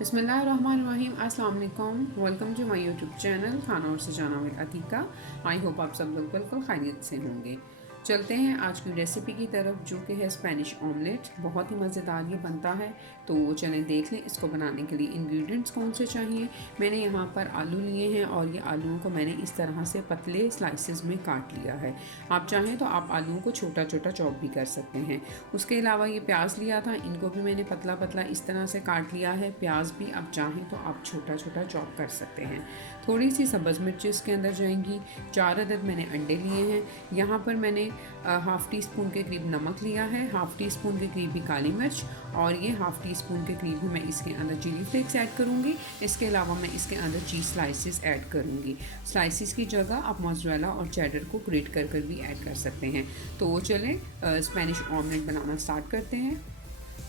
बिस्मिल्लाहिर्रहमानिर्रहीम। अस्सलाम वालेकुम। Welcome to my YouTube channel खाना और सजाना विद अतीका। आई होप आप सब लोग बिल्कुल खैरियत से होंगे। चलते हैं आज की रेसिपी की तरफ, जो कि है स्पेनिश ऑमलेट। बहुत ही मज़ेदार ये बनता है, तो चलें देख लें इसको बनाने के लिए इंग्रेडिएंट्स कौन से चाहिए। मैंने यहाँ पर आलू लिए हैं और ये आलूओं को मैंने इस तरह से पतले स्लाइसेस में काट लिया है। आप चाहें तो आप आलूओं को छोटा छोटा चॉप भी कर सकते हैं। उसके अलावा ये प्याज लिया था, इनको भी मैंने पतला पतला इस तरह से काट लिया है। प्याज भी आप चाहें तो आप छोटा छोटा चॉप कर सकते हैं। थोड़ी सी सब्ज़ मिर्च इसके अंदर जाएंगी। 4 अदद मैंने अंडे लिए हैं। यहाँ पर मैंने हाफ़ टी स्पून के करीब नमक लिया है, हाफ़ टी स्पून के करीब ही काली मिर्च, और ये हाफ़ टी स्पून के करीब ही मैं इसके अंदर चिली फ्लेक्स ऐड करूँगी। इसके अलावा मैं इसके अंदर चीज़ स्लाइसिस ऐड करूँगी। स्लाइसिस की जगह आप मोज़रेला और चेडर को ग्रेट कर भी ऐड कर सकते हैं। तो चलें स्पेनिश ऑमलेट बनाना स्टार्ट करते हैं।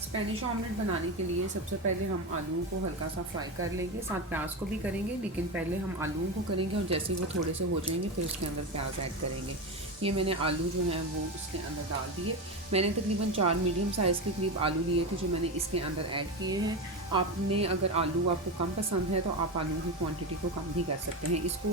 स्पेनिश ऑमलेट बनाने के लिए सबसे पहले हम आलूओं को हल्का सा फ्राई कर लेंगे, साथ प्याज को भी करेंगे, लेकिन पहले हम आलूओं को करेंगे और जैसे ही वो थोड़े से हो जाएंगे फिर उसके अंदर प्याज ऐड करेंगे। ये मैंने आलू जो हैं वो उसके अंदर डाल दिए। मैंने तकरीबन 4 मीडियम साइज़ के करीब आलू लिए थे जो मैंने इसके अंदर ऐड किए हैं। आपने अगर आलू आपको कम पसंद है तो आप आलू की क्वांटिटी को कम भी कर सकते हैं। इसको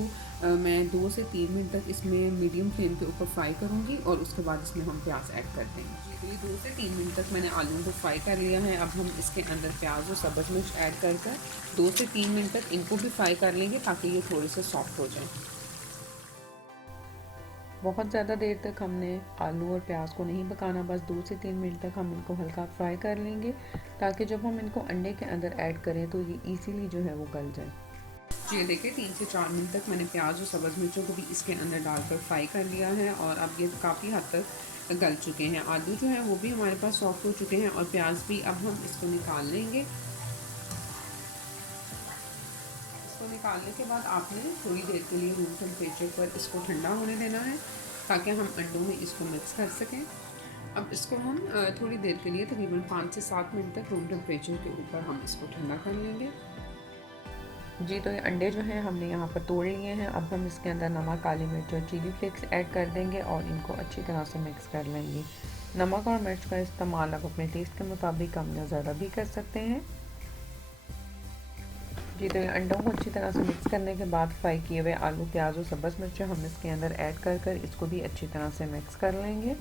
मैं 2 से 3 मिनट तक इसमें मीडियम फ्लेम के ऊपर फ्राई करूँगी और उसके बाद इसमें हम प्याज ऐड कर देंगे। तो ये 2 से 3 मिनट तक मैंने आलू को फ्राई कर लिया है। अब हम इसके अंदर प्याज और सब्ज़ मिर्च ऐड कर 2 से 3 मिनट तक इनको भी फ्राई कर लेंगे ताकि ये थोड़े से सॉफ्ट हो जाएँ। बहुत ज़्यादा देर तक हमने आलू और प्याज को नहीं पकाना, बस 2 से 3 मिनट तक हम इनको हल्का फ्राई कर लेंगे ताकि जब हम इनको अंडे के अंदर ऐड करें तो ये इजीली जो है वो गल जाए। ये देखिए 3 से 4 मिनट तक मैंने प्याज और सब्ज़ मिर्चों को भी इसके अंदर डालकर फ्राई कर लिया है और अब ये काफ़ी हद तक गल चुके हैं। आलू जो है वो भी हमारे पास सॉफ्ट हो चुके हैं और प्याज भी। अब हम इसको निकाल लेंगे। इसको निकालने के बाद आपने थोड़ी देर के लिए रूम टेम्परेचर पर इसको ठंडा होने देना है ताकि हम अंडों में इसको मिक्स कर सकें। अब इसको हम थोड़ी देर के लिए तकरीबन 5 से 7 मिनट तक रूम टेम्परेचर के ऊपर हम इसको ठंडा कर लेंगे। जी, तो ये अंडे जो हैं हमने यहाँ पर तोड़ लिए हैं। अब हम इसके अंदर नमक, काली मिर्च और चिली फ्लेक्स ऐड कर देंगे और इनको अच्छी तरह से मिक्स कर लेंगे। नमक और मिर्च का इस्तेमाल आप अपने टेस्ट के मुताबिक कम या ज़्यादा भी कर सकते हैं। जी, तो ये अंडों को अच्छी तरह से मिक्स करने के बाद फ्राई किए हुए आलू, प्याज और सब्ज़ मिर्च हम इसके अंदर ऐड कर इसको भी अच्छी तरह से मिक्स कर लेंगे।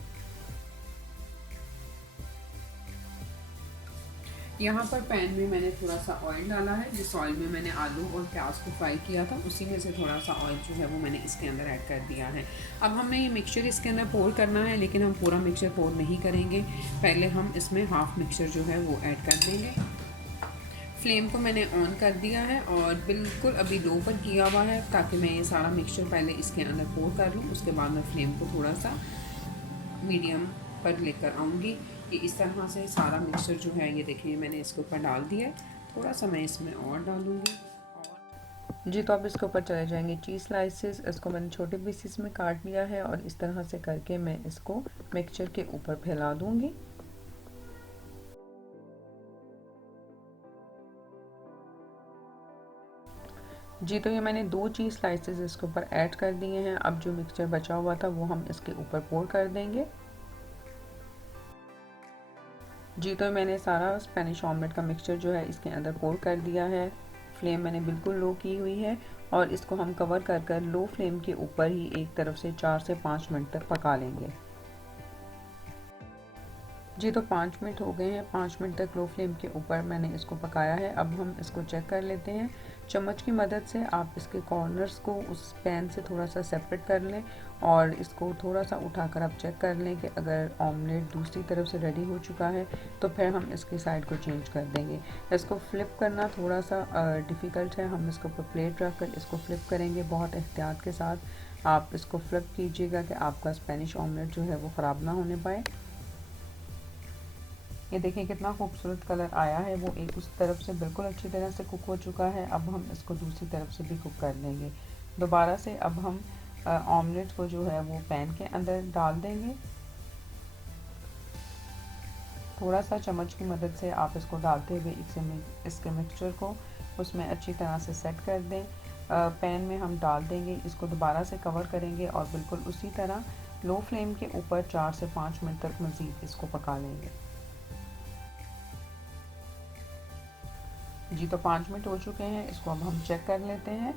यहाँ पर पैन में मैंने थोड़ा सा ऑयल डाला है। जिस ऑयल में मैंने आलू और प्याज को फ्राई किया था उसी में से थोड़ा सा ऑयल जो है वो मैंने इसके अंदर ऐड कर दिया है। अब हमें ये मिक्सचर इसके अंदर पोर करना है, लेकिन हम पूरा मिक्सचर पोर नहीं करेंगे। पहले हम इसमें हाफ़ मिक्सचर जो है वो ऐड कर देंगे। फ्लेम को मैंने ऑन कर दिया है और बिल्कुल अभी लो पर किया हुआ है ताकि मैं ये सारा मिक्सचर पहले इसके अंदर पोर कर लूँ। उसके बाद मैं फ्लेम को थोड़ा सा मीडियम पर लेकर आऊँगी। ये इस तरह से सारा मिक्सचर जो है ये देखिए मैंने इसके ऊपर डाल दिया है। थोड़ा सा मैं इसमें और डालूँगी। जी, तो अब इसके ऊपर चले जाएंगे चीज़ स्लाइसेस। इसको मैंने छोटे पीसेस में काट लिया है और इस तरह से करके मैं इसको मिक्सचर के ऊपर फैला दूँगी। जी, तो ये मैंने 2 चीज़ स्लाइसेस इसके ऊपर ऐड कर दिए हैं। अब जो मिक्सचर बचा हुआ था वो हम इसके ऊपर पोर कर देंगे। जी, तो मैंने सारा स्पेनिश ऑमलेट का मिक्सचर जो है इसके अंदर पोर कर दिया है। फ्लेम मैंने बिल्कुल लो की हुई है और इसको हम कवर कर लो फ्लेम के ऊपर ही एक तरफ से 4 से 5 मिनट तक पका लेंगे। जी, तो 5 मिनट हो गए हैं। 5 मिनट तक लो फ्लेम के ऊपर मैंने इसको पकाया है। अब हम इसको चेक कर लेते हैं। चम्मच की मदद से आप इसके कॉर्नर्स को उस पैन से थोड़ा सा सेपरेट कर लें और इसको थोड़ा सा उठाकर आप चेक कर लें कि अगर ऑमलेट दूसरी तरफ से रेडी हो चुका है तो फिर हम इसकी साइड को चेंज कर देंगे। इसको फ्लिप करना थोड़ा सा डिफ़िकल्ट है। हम इसके ऊपर प्लेट रख कर इसको फ्लिप करेंगे। बहुत एहतियात के साथ आप इसको फ्लिप कीजिएगा कि आपका स्पेनिश ऑमलेट जो है वो ख़राब ना होने पाए। ये देखिए कितना खूबसूरत कलर आया है। वो एक उस तरफ से बिल्कुल अच्छी तरह से कुक हो चुका है। अब हम इसको दूसरी तरफ से भी कुक कर लेंगे दोबारा से। अब हम ऑमलेट को जो है वो पैन के अंदर डाल देंगे। थोड़ा सा चम्मच की मदद से आप इसको डालते हुए इसके मिक्सचर को उसमें अच्छी तरह से सेट कर दें। पैन में हम डाल देंगे, इसको दोबारा से कवर करेंगे और बिल्कुल उसी तरह लो फ्लेम के ऊपर 4 से 5 मिनट तक मज़ीद इसको पका लेंगे। जी तो 5 मिनट हो चुके हैं, इसको अब हम चेक कर लेते हैं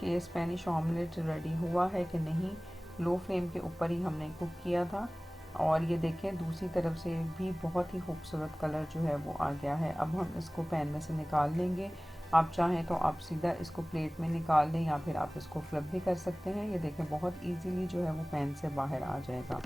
कि ये स्पेनिश ऑमलेट रेडी हुआ है कि नहीं। लो फ्लेम के ऊपर ही हमने कुक किया था और ये देखें दूसरी तरफ से भी बहुत ही खूबसूरत कलर जो है वो आ गया है। अब हम इसको पैन में से निकाल लेंगे। आप चाहें तो आप सीधा इसको प्लेट में निकाल लें या फिर आप इसको फ्लिप भी कर सकते हैं। ये देखें बहुत इजीली जो है वो पैन से बाहर आ जाएगा।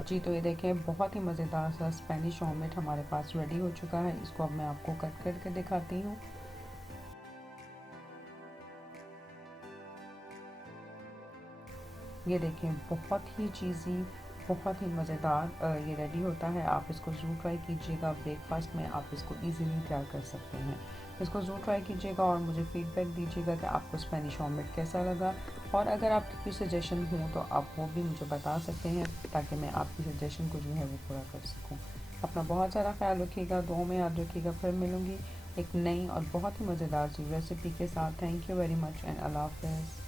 जी तो ये देखें बहुत ही मज़ेदार सा स्पेनिश ऑमलेट हमारे पास रेडी हो चुका है। इसको अब मैं आपको कट करके दिखाती हूँ। ये देखें बहुत ही चीज़ी, बहुत ही मज़ेदार ये रेडी होता है। आप इसको ज़रूर ट्राई कीजिएगा। ब्रेकफास्ट में आप इसको इजीली तैयार कर सकते हैं। इसको ज़रूर ट्राई कीजिएगा और मुझे फीडबैक दीजिएगा कि आपको स्पेनिश ऑमलेट कैसा लगा। और अगर आपकी कोई सजेशन हो तो आप वो भी मुझे बता सकते हैं ताकि मैं आपकी सजेशन को जो है वो पूरा कर सकूँ। अपना बहुत सारा ख्याल रखिएगा, दुआओं में याद रखिएगा। फिर मिलूँगी एक नई और बहुत ही मज़ेदार सी रेसिपी के साथ। Thank you very much and अल्लाह हाफ़िज़।